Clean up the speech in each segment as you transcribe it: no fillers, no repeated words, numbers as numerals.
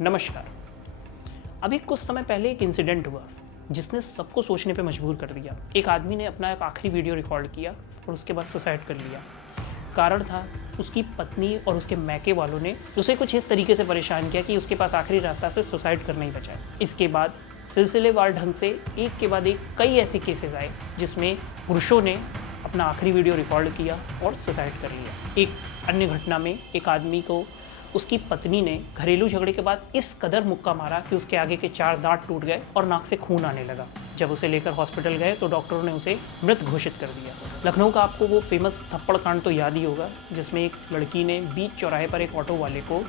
नमस्कार। अभी कुछ समय पहले एक इंसिडेंट हुआ जिसने सबको सोचने पे मजबूर कर दिया। एक आदमी ने अपना एक आखिरी वीडियो रिकॉर्ड किया और उसके बाद सुसाइड कर लिया। कारण था उसकी पत्नी और उसके मैके वालों ने उसे कुछ इस तरीके से परेशान किया कि उसके पास आखिरी रास्ता से सुसाइड करना ही बचा। इसके बाद सिलसिलेवार ढंग से एक के बाद एक कई ऐसे केसेस आए जिसमें पुरुषों ने अपना आखिरी वीडियो रिकॉर्ड किया और सुसाइड कर लिया। एक अन्य घटना में एक आदमी को उसकी पत्नी ने घरेलू झगड़े के बाद इस कदर मुक्का मारा कि उसके आगे के 4 दांत टूट गए और नाक से खून आने लगा। जब उसे लेकर हॉस्पिटल गए तो डॉक्टरों ने उसे मृत घोषित कर दिया। लखनऊ का आपको वो फेमस थप्पड़ कांड तो याद ही होगा जिसमें एक लड़की ने बीच चौराहे पर एक ऑटो वाले को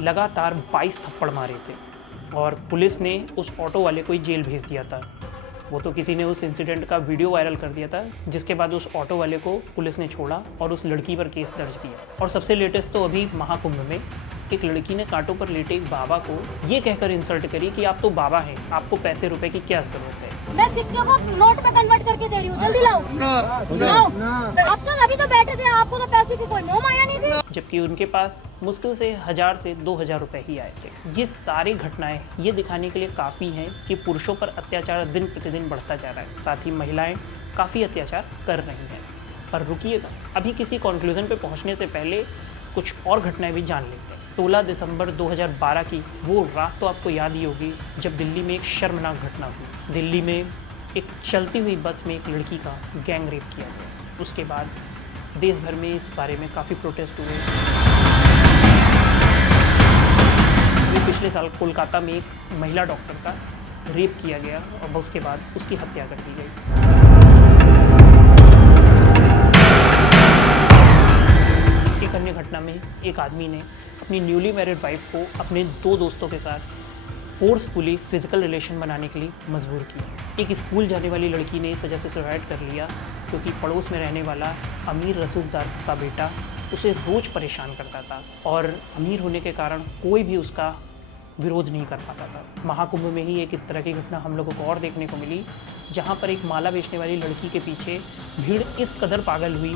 लगातार 22 थप्पड़ मारे थे और पुलिस ने उस ऑटो वाले को ही जेल भेज दिया था। वो तो किसी ने उस इंसिडेंट का वीडियो वायरल कर दिया था, जिसके बाद उस ऑटो वाले को पुलिस ने छोड़ा और उस लड़की पर केस दर्ज किया। और सबसे लेटेस्ट तो अभी महाकुंभ में एक लड़की ने कांटों पर लेटे एक बाबा को ये कहकर इंसल्ट करी कि आप तो बाबा हैं, आपको पैसे रुपए की क्या जरूरत है। मैं सिक्के को नोट में कन्वर्ट करके दे रही हूँ, जल्दी लाओ। लाओ। आप तो अभी तो बैठे थे, आपको तो पैसे की कोई मोह माया नहीं थी। जबकि उनके पास मुश्किल से 1000 से 2000 रुपए ही आए थे। ये सारी घटनाएं ये दिखाने के लिए काफ़ी हैं कि पुरुषों पर अत्याचार दिन प्रतिदिन बढ़ता जा रहा है, साथ ही महिलाएं काफ़ी अत्याचार कर रही हैं। पर रुकिएगा, अभी किसी कंक्लूजन पे पहुंचने से पहले कुछ और घटनाएं भी जान लेते हैं। 16 दिसंबर 2012 की वो रात तो आपको याद ही होगी जब दिल्ली में एक शर्मनाक घटना हुई। दिल्ली में एक चलती हुई बस में एक लड़की का गैंग रेप किया गया। उसके बाद देश भर में इस बारे में काफ़ी प्रोटेस्ट हुए। पिछले साल कोलकाता में एक महिला डॉक्टर का रेप किया गया और उसके बाद उसकी हत्या कर दी गई। एक अन्य घटना में एक आदमी ने अपनी न्यूली मैरिड वाइफ को अपने 2 दोस्तों के साथ फोर्सफुली फिजिकल रिलेशन बनाने के लिए मजबूर किया। एक स्कूल जाने वाली लड़की ने इस वजह से सुसाइड कर लिया क्योंकि पड़ोस में रहने वाला अमीर रसूखदार का बेटा उसे रोज़ परेशान करता था और अमीर होने के कारण कोई भी उसका विरोध नहीं कर पाता था। महाकुंभ में ही एक इस तरह की घटना हम लोगों को और देखने को मिली, जहाँ पर एक माला बेचने वाली लड़की के पीछे भीड़ इस कदर पागल हुई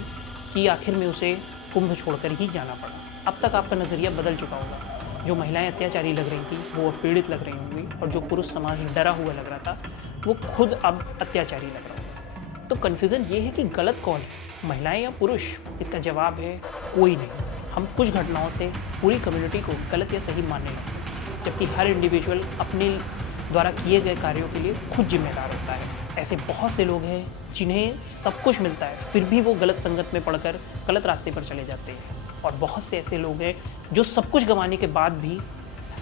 कि आखिर में उसे कुंभ छोड़कर ही जाना पड़ा। अब तक आपका नज़रिया बदल चुका होगा। जो महिलाएं अत्याचारी लग रही थी वो अब पीड़ित लग रही होंगी और जो पुरुष समाज डरा हुआ लग रहा था वो खुद अब अत्याचारी लग रहा होगा। तो कन्फ्यूज़न ये है कि गलत कौन है, महिलाएं या पुरुष? इसका जवाब है कोई नहीं। हम कुछ घटनाओं से पूरी कम्युनिटी को गलत या सही मानने लगते हैं, जबकि हर इंडिविजुअल अपने द्वारा किए गए कार्यों के लिए खुद जिम्मेदार होता है। ऐसे बहुत से लोग हैं जिन्हें सब कुछ मिलता है फिर भी वो गलत संगत में पड़कर गलत रास्ते पर चले जाते हैं, और बहुत से ऐसे लोग हैं जो सब कुछ गंवाने के बाद भी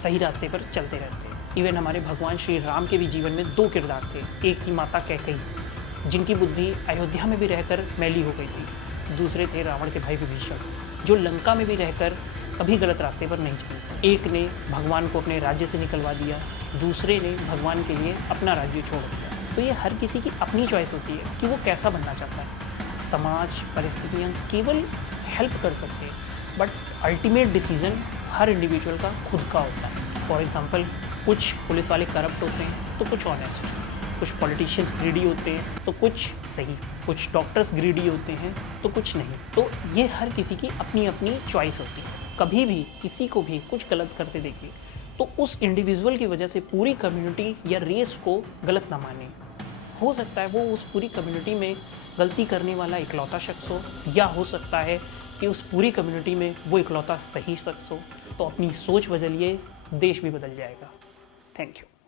सही रास्ते पर चलते रहते हैं। इवन हमारे भगवान श्री राम के भी जीवन में 2 किरदार थे। एक थी माता कैकेयी जिनकी बुद्धि अयोध्या में भी रहकर मैली हो गई थी। दूसरे थे रावण के भाई विभीषण जो लंका में भी रहकर कभी गलत रास्ते पर नहीं चले। एक ने भगवान को अपने राज्य से निकलवा दिया, दूसरे ने भगवान के लिए अपना राज्य छोड़ दिया। तो ये हर किसी की अपनी चॉइस होती है कि वो कैसा बनना चाहता है। समाज परिस्थितियाँ केवल हेल्प कर सकते हैं, but ultimate decision her individual का खुद का होता है। फॉर एग्जांपल, कुछ पुलिस वाले करप्ट होते हैं तो कुछ ऑनेस्ट, कुछ पॉलिटिशियंस ग्रीडी होते हैं तो कुछ सही, कुछ डॉक्टर्स ग्रीडी होते हैं तो कुछ नहीं। तो ये हर किसी की अपनी अपनी चॉइस होती है। कभी भी किसी को भी कुछ गलत करते देखिए तो उस इंडिविजुअल की वजह से पूरी कम्युनिटी या रेस को गलत ना माने। हो सकता है वो उस पूरी कम्युनिटी में गलती करने वाला इकलौता शख्स हो, या हो सकता है कि उस पूरी कम्युनिटी में वो इकलौता सही शख्स हो। तो अपनी सोच बदलिए, देश भी बदल जाएगा। Thank you.